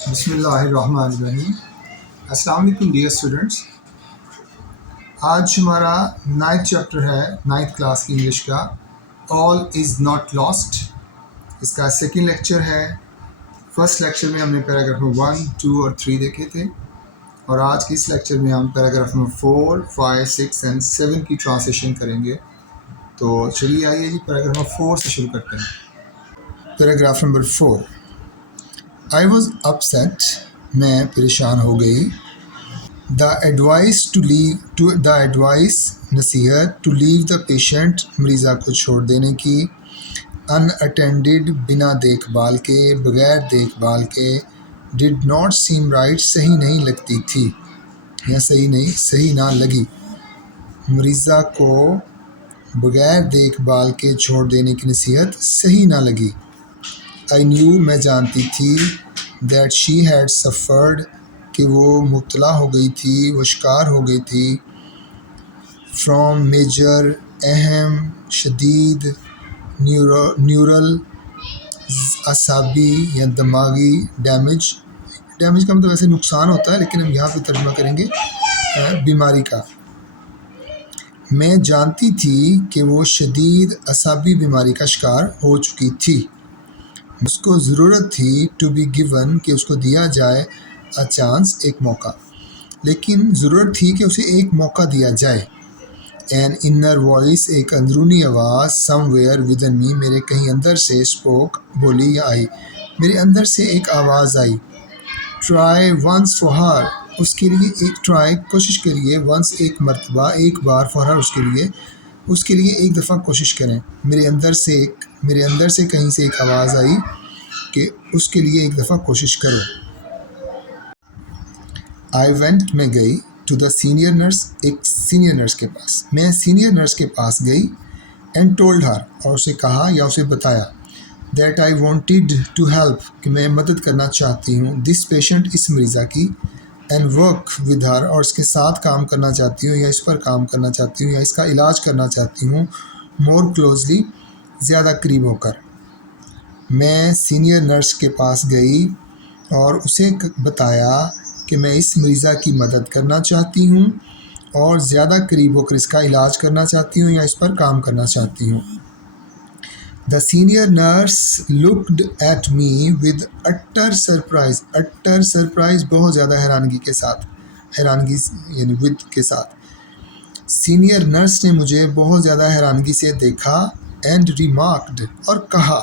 بسم اللہ الرحمن الرحیم۔ السلام علیکم ڈیئر اسٹوڈنٹس، آج ہمارا 9th چیپٹر ہے 9th کلاس کی انگلش کا، آل از ناٹ لاسٹ۔ اس کا سیکنڈ لیکچر ہے۔ فرسٹ لیکچر میں ہم نے پیراگراف نمبر 1، 2 اور 3 دیکھے تھے، اور آج کے اس لیکچر میں ہم پیراگراف نمبر 4، 5، 6 اینڈ 7 کی ٹرانسلیشن کریں گے۔ تو چلیے آئیے جی پیراگراف نمبر 4 سے شروع کرتے ہیں۔ Paragraph number 4، I was upset، میں پریشان ہو گئی۔ The advice نصیحت to leave the patient، مریضہ کو چھوڑ دینے کی، unattended، بنا دیکھ بھال کے، بغیر دیکھ بھال کے، did not seem right، صحیح نہیں لگتی تھی یا صحیح نہ لگی۔ مریضہ کو بغیر دیکھ بھال کے چھوڑ دینے کی نصیحت صحیح نہ لگی۔ I knew، میں جانتی تھی، that she had suffered، کہ وہ مبتلا ہو گئی تھی، وہ شکار ہو گئی تھی، from major، اہم، شدید، نیورل، اعصابی یا دماغی، ڈیمیج کا مطلب ویسے نقصان ہوتا ہے، لیکن ہم یہاں پہ ترجمہ کریں گے بیماری کا۔ میں جانتی تھی کہ وہ شدید اعصابی بیماری کا شکار ہو چکی تھی۔ اس کو ضرورت تھی ٹو بی گیون، کہ اس کو دیا جائے اے چانس، ایک موقع، لیکن ضرورت تھی کہ اسے ایک موقع دیا جائے۔ این انر وائس، ایک اندرونی آواز، سم ویئر ودن می، میرے کہیں اندر سے، اسپوک، بولی یا آئی، میرے اندر سے ایک آواز آئی۔ ٹرائی ونس فار ہر، اس کے لیے ایک ٹرائی، کوشش کریے، ونس ایک مرتبہ، ایک بار، فار ہر، اس کے لیے ایک دفعہ کوشش کریں۔ میرے اندر سے کہیں سے ایک آواز آئی کہ اس کے لیے ایک دفعہ کوشش کرو۔ آئی وینٹ، میں گئی، ٹو دا سینئر نرس، ایک سینئر نرس کے پاس، میں سینئر نرس کے پاس گئی، اینڈ ٹولڈ ہر، اور اسے کہا یا اسے بتایا، that I wanted to help, کہ میں مدد کرنا چاہتی ہوں، دس پیشنٹ، اس مریضہ کی، اینڈ ورک ود ہر، اور اس کے ساتھ کام کرنا چاہتی ہوں یا اس پر کام کرنا چاہتی ہوں یا اس کا علاج کرنا چاہتی ہوں، مور کلوزلی، زیادہ قریب ہو کر۔ میں سینئر نرس کے پاس گئی اور اسے بتایا کہ میں اس مریضہ کی مدد کرنا چاہتی ہوں اور زیادہ قریب ہو کر اس کا علاج کرنا چاہتی ہوں یا اس پر کام کرنا چاہتی ہوں۔ The senior nurse looked at me with utter surprise، utter surprise، بہت زیادہ حیرانگی کے ساتھ، حیرانگی یعنی with کے ساتھ۔ سینئر نرس نے مجھے بہت زیادہ حیرانگی سے دیکھا، and remarked، اور کہا،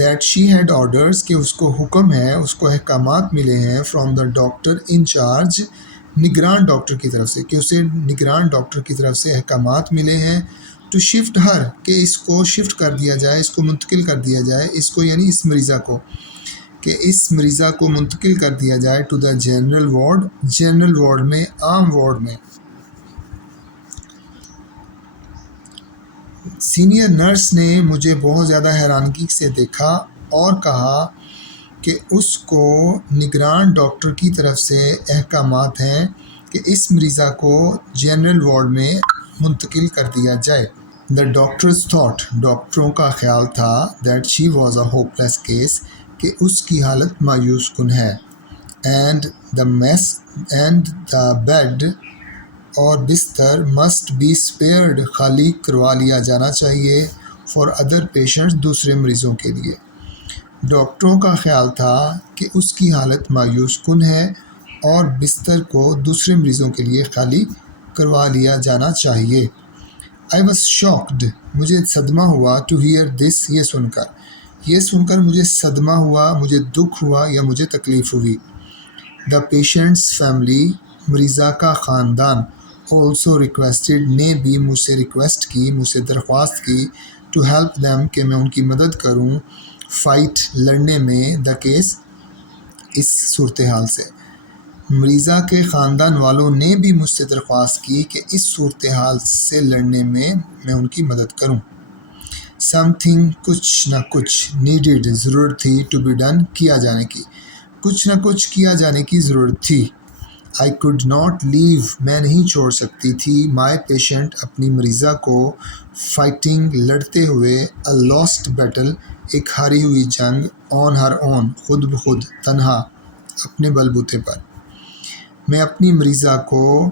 that she had orders، کہ اس کو حکم ہے، اس کو احکامات ملے ہیں، from the doctor in charge، نگران ڈاکٹر کی طرف سے، کہ اسے نگران ڈاکٹر کی طرف سے احکامات ملے ہیں، to shift her، کہ اس کو شفٹ کر دیا جائے، اس کو منتقل کر دیا جائے، اس کو یعنی اس مریضہ کو، کہ اس مریضہ کو منتقل کر دیا جائے to the general ward، general ward میں، عام وارڈ میں۔ سینئر نرس نے مجھے بہت زیادہ حیرانگی سے دیکھا اور کہا کہ اس کو نگران ڈاکٹر کی طرف سے احکامات ہیں کہ اس مریضہ کو جنرل وارڈ میں منتقل کر دیا جائے۔ The doctors thought، ڈاکٹروں کا خیال تھا، that she was a hopeless case، کہ اس کی حالت مایوس کن ہے، and the bed، اور بستر، must be spared، خالی کروا لیا جانا چاہیے، for other patients، دوسرے مریضوں کے لیے۔ ڈاکٹروں کا خیال تھا کہ اس کی حالت مایوس کن ہے اور بستر کو دوسرے مریضوں کے لیے خالی کروا لیا جانا چاہیے۔ I was shocked، مجھے صدمہ ہوا، to hear this، یہ سن کر مجھے صدمہ ہوا، مجھے دکھ ہوا یا مجھے تکلیف ہوئی۔ The patient's family، مریضہ کا خاندان، also requested، نے بھی مجھ سے ریکویسٹ کی، مجھ سے درخواست کی، to help them، کہ میں ان کی مدد کروں، fight، لڑنے میں، the case، اس صورتحال سے۔ مریضہ کے خاندان والوں نے بھی مجھ سے درخواست کی کہ اس صورتحال سے لڑنے میں میں ان کی مدد کروں۔ something، کچھ نہ کچھ، needed، ضرورت تھی، to be done، کیا جانے کی، کچھ نہ کچھ کیا جانے کی ضرورت تھی۔ I could not leave، میں نہیں چھوڑ سکتی تھی، my patient، اپنی مریضہ کو، fighting، لڑتے ہوئے، a lost battle، ایک ہاری ہوئی جنگ، on her own، خود بخود، تنہا۔ اپنے بل بوتے پر۔ میں اپنی مریضہ کو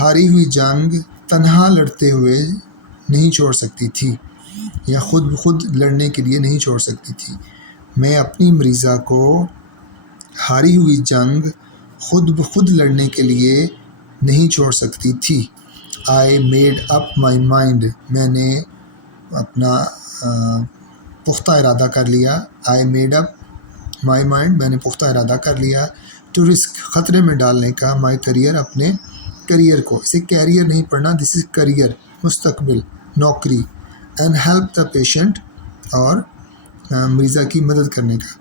ہاری ہوئی جنگ تنہا لڑتے ہوئے نہیں چھوڑ سکتی تھی، یا خود بخود لڑنے کے لیے نہیں چھوڑ سکتی تھی۔ میں اپنی مریضہ کو ہاری ہوئی جنگ خود بخود لڑنے کے لیے نہیں چھوڑ سکتی تھی۔ I made up my mind، میں نے اپنا پختہ ارادہ کر لیا۔ I made up my mind، میں نے پختہ ارادہ کر لیا۔ to risk، خطرے میں ڈالنے کا، my career، اپنے کریئر کو۔ اسے کیریئر نہیں پڑھنا، this is career، مستقبل، نوکری۔ and help the patient، اور مریضہ کی مدد کرنے کا۔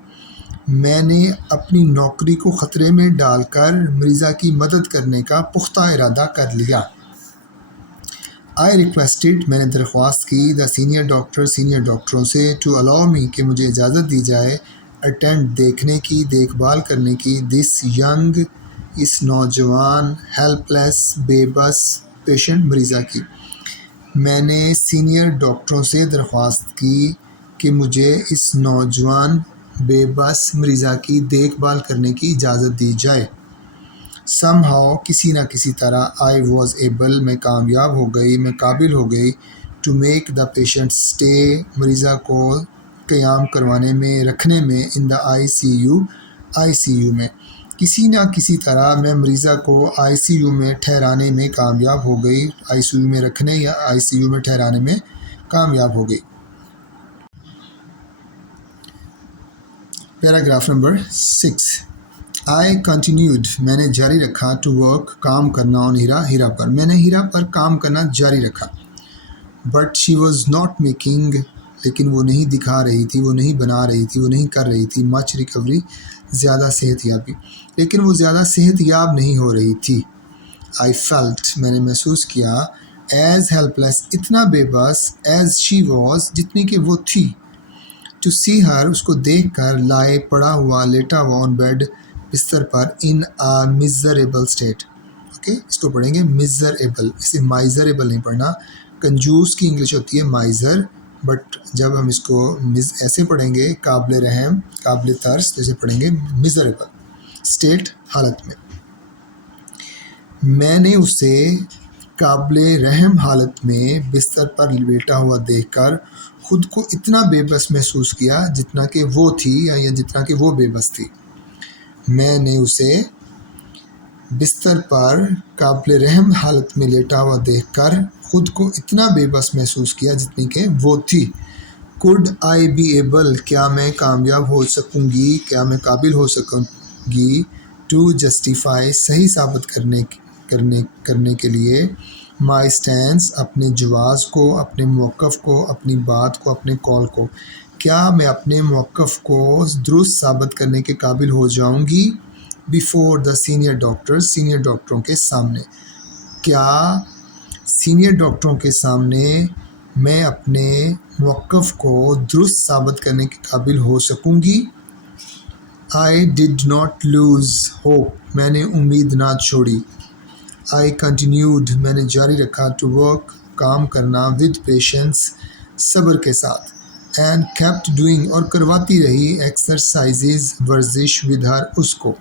میں نے اپنی نوکری کو خطرے میں ڈال کر مریضہ کی مدد کرنے کا پختہ ارادہ کر لیا۔ I requested، میں نے درخواست کی، the senior doctor، سینئر ڈاکٹروں سے، to allow me، کہ مجھے اجازت دی جائے، attend، دیکھنے کی، دیکھ بھال کرنے کی، this young، اس نوجوان، helpless، بے بس، patient، مریضہ کی۔ میں نے سینئر ڈاکٹروں سے درخواست کی کہ مجھے اس نوجوان بے بس مریضہ کی دیکھ بھال کرنے کی اجازت دی جائے۔ somehow، کسی نہ کسی طرح، I was able، میں کامیاب ہو گئی، میں قابل ہو گئی، to make the patient stay، مریضہ کو قیام کروانے میں، رکھنے میں، in the ICU میں۔ کسی نہ کسی طرح میں مریضہ کو ICU میں ٹھہرانے میں کامیاب ہو گئی، ICU میں رکھنے یا ICU میں ٹھہرانے میں کامیاب ہو گئی۔ Paragraph number 6۔ I continued، میں نے جاری رکھا، to work، کام کرنا، on ہیرا پر، میں نے ہیرا پر کام کرنا جاری رکھا۔ but she was not making، لیکن وہ نہیں دکھا رہی تھی، وہ نہیں بنا رہی تھی، وہ نہیں کر رہی تھی، much recovery، زیادہ صحت یابی، لیکن وہ زیادہ صحت یاب نہیں ہو رہی تھی۔ I felt، میں نے محسوس کیا، as helpless، اتنا بے بس، as she was، جتنی کہ وہ تھی۔ to see her، اس کو دیکھ کر، lie، پڑا ہوا، لیٹا ہوا، on bed، بستر پر، in a miserable state۔ Okay, اس کو پڑھیں گے miserable، اسے miserable نہیں پڑھنا۔ کنجوس کی انگلش ہوتی ہے miser، بٹ جب ہم اس کو ایسے پڑھیں گے، قابل رحم، قابل ترس، تو اسے پڑھیں گے miserable state، حالت میں۔ میں نے اسے قابل رحم حالت میں بستر پر لیٹا ہوا دیکھ کر خود کو اتنا بے بس محسوس کیا جتنا کہ وہ تھی، یا جتنا کہ وہ بے بس تھی۔ میں نے اسے بستر پر قابل رحم حالت میں لیٹا ہوا دیکھ کر خود کو اتنا بے بس محسوس کیا جتنی کہ وہ تھی۔ could I be able، کیا میں کامیاب ہو سکوں گی، کیا میں قابل ہو سکوں گی، to justify، صحیح ثابت کرنے کے لیے، my stance، اپنے جواز کو، اپنے موقف کو، اپنی بات کو، اپنے کال کو۔ کیا میں اپنے موقف کو درست ثابت کرنے کے قابل ہو جاؤں گی، before the senior doctors، senior ڈاکٹروں کے سامنے۔ کیا سینئر ڈاکٹروں کے سامنے میں اپنے موقف کو درست ثابت کرنے کے قابل ہو سکوں گی۔ I did not lose hope، میں نے امید نہ چھوڑی۔ I continued، میں نے جاری رکھا، to work، کام کرنا، with patience، صبر کے ساتھ، and kept doing، اور کرواتی رہی، exercises، ورزش، with her، اس کو۔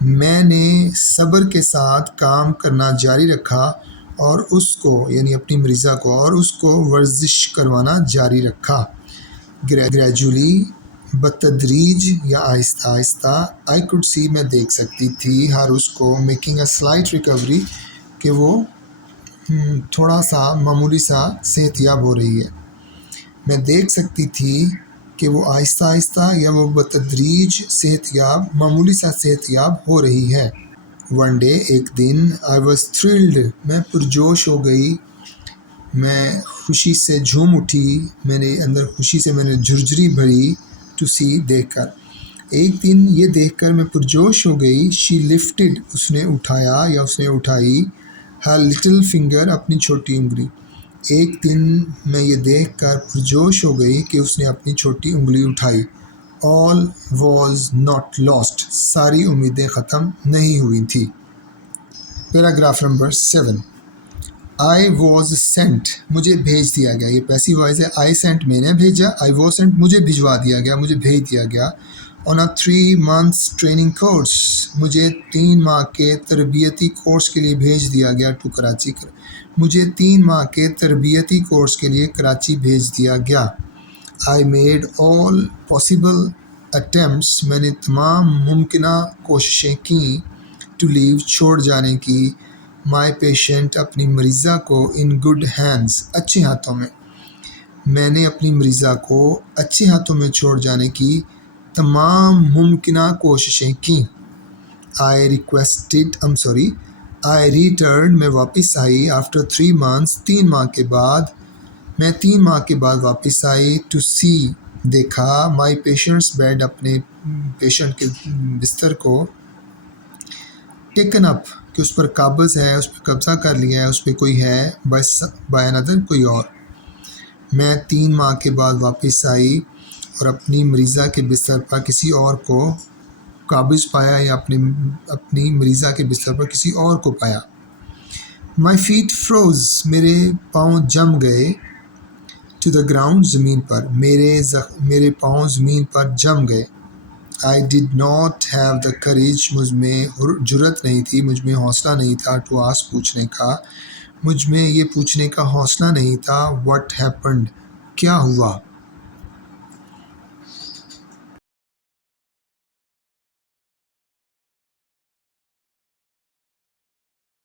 میں نے صبر کے ساتھ کام کرنا جاری رکھا اور اس کو، یعنی اپنی مریضہ کو، اور اس کو ورزش کروانا جاری رکھا۔ gradually، بتدریج یا آہستہ آہستہ، I could see، میں دیکھ سکتی تھی، ہر اس کو، making a slight recovery، کہ وہ تھوڑا سا، معمولی سا صحت یاب ہو رہی ہے۔ میں دیکھ سکتی تھی کہ وہ آہستہ آہستہ یا وہ بتدریج صحت یاب، معمولی سا صحت یاب ہو رہی ہے۔ one day، ایک دن، I was thrilled، میں پرجوش ہو گئی، میں خوشی سے جھوم اٹھی، میرے اندر خوشی سے میں نے جھرجھری بھری، to see، دیکھ کر۔ ایک دن یہ دیکھ کر میں پرجوش ہو گئی، she lifted، اس نے اٹھایا یا اس نے اٹھائی، her little finger، اپنی چھوٹی انگلی۔ ایک دن میں یہ دیکھ کر پرجوش ہو گئی کہ اس نے اپنی چھوٹی انگلی اٹھائی۔ all was not lost، ساری امیدیں ختم نہیں ہوئی تھی۔ Paragraph number 7۔ I was sent، مجھے بھیج دیا گیا، یہ پیسیو وائز ہے۔ I sent، میں نے بھیجا، I was sent، مجھے بھجوا دیا گیا، مجھے بھیج دیا گیا۔ on a 3 months training course. مجھے 3 ماہ کے تربیتی کورس کے لیے بھیج دیا گیا ٹو کراچی. مجھے 3 ماہ کے تربیتی کورس کے لیے کراچی بھیج دیا گیا. I made all possible attempts. میں نے تمام ممکنہ کوششیں کیں to leave چھوڑ جانے کی my patient اپنی مریضہ کو in good hands اچھے ہاتھوں میں. میں نے اپنی مریضہ کو اچھے ہاتھوں میں چھوڑ جانے کی تمام ممکنہ کوششیں کیں. I returned میں واپس آئی after 3 months 3 ماہ کے بعد. میں 3 ماہ کے بعد واپس آئی to see دیکھا my patient's bed اپنے پیشنٹ کے بستر کو taken up کہ اس پر قابض ہے، اس پہ قبضہ کر لیا ہے، اس پہ کوئی ہے by another کوئی اور. میں 3 ماہ کے بعد واپس آئی اور اپنی مریضہ کے بستر پر کسی اور کو قابض پایا یا اپنی مریضہ کے بستر پر کسی اور کو پایا. My feet froze میرے پاؤں جم گئے to the ground زمین پر. میرے پاؤں زمین پر جم گئے. I did not have the courage مجھ میں جرأت نہیں تھی، مجھ میں حوصلہ نہیں تھا to ask پوچھنے کا. مجھ میں یہ پوچھنے کا حوصلہ نہیں تھا what happened کیا ہوا.